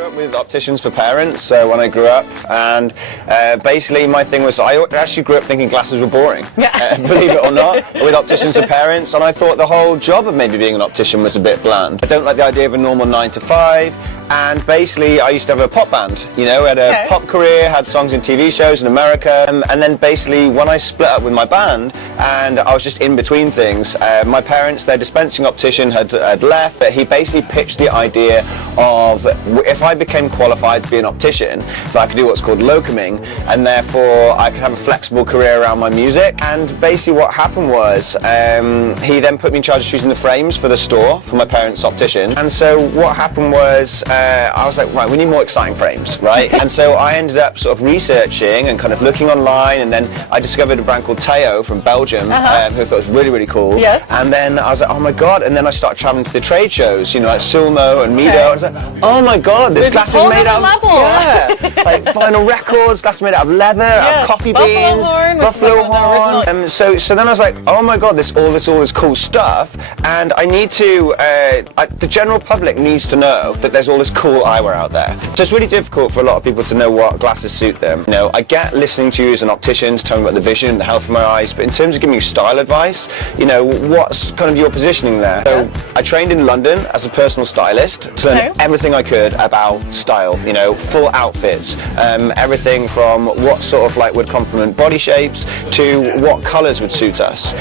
grew up with opticians for parents when I grew up, and basically my thing was I actually grew up thinking glasses were boring, believe it or not, with opticians for parents, and I thought the whole job of maybe being an optician was a bit bland. I don't like the idea of a normal 9 to 5. And basically, I used to have a pop band, you know, had a pop career, had songs in TV shows in America, and then basically when I split up with my band, and I was just in between things, my parents, their dispensing optician had left, but he basically pitched the idea of if I became qualified to be an optician, that I could do what's called locuming, and therefore I could have a flexible career around my music. And basically what happened was, he then put me in charge of choosing the frames for the store for my parents' optician, and so what happened was, I was like, right, we need more exciting frames, right? And so I ended up sort of researching and kind of looking online, and then I discovered a brand called Teo from Belgium, who I thought was really, really cool. Yes. And then I was like, oh my god, and then I started traveling to the trade shows, you know, like Sulmo and Mido. I was like, oh my god, this glass is made out of like vinyl records, glass made out of leather, out of coffee beans, buffalo horn. So then I was like, oh my god, all this cool stuff, and I need to, the general public needs to know that there's all this cool eyewear out there. So it's really difficult for a lot of people to know what glasses suit them. You know, I get listening to you as an optician, telling me about the vision, the health of my eyes, but in terms of giving you style advice, you know, what's kind of your positioning there? So I trained in London as a personal stylist to learn everything I could about style, you know, full outfits, everything from what sort of like would complement body shapes to what colours would suit us.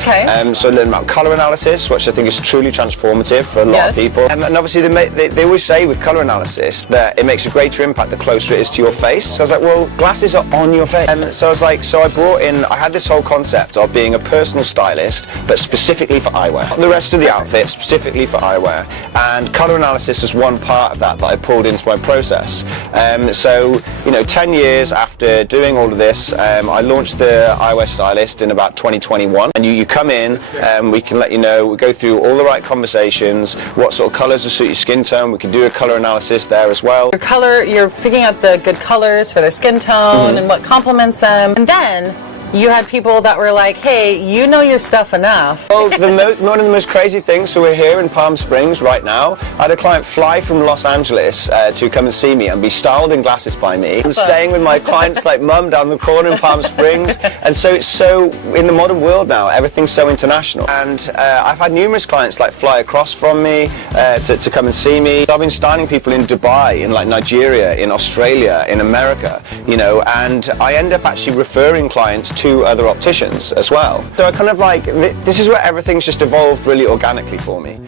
So I learned about colour analysis, which I think is truly transformative for a lot of people. And obviously they always say with colour analysis that it makes a greater impact the closer it is to your face. So I was like, well, glasses are on your face. So I was like, so I had this whole concept of being a personal stylist, but specifically for eyewear. The rest of the outfit specifically for eyewear. And colour analysis was one part of that I pulled into my process. So, you know, 10 years after doing all of this, I launched the Eyewear Stylist in about 2021. And you come in, we can let you know, we go through all the right conversations, what sort of colours will suit your skin tone, we can do a colour analysis there as well. Your color, you're picking out the good colors for their skin tone and what complements them. And then you had people that were like, hey, you know your stuff enough. Well, one of the most crazy things, so we're here in Palm Springs right now. I had a client fly from Los Angeles to come and see me and be styled in glasses by me. I'm staying with my client's like mum down the corner in Palm Springs. And so it's so, in the modern world now, everything's so international. And I've had numerous clients like fly across from me to come and see me. I've been styling people in Dubai, in like Nigeria, in Australia, in America, you know, and I end up actually referring clients to other opticians as well. So I kind of like, this is where everything's just evolved really organically for me.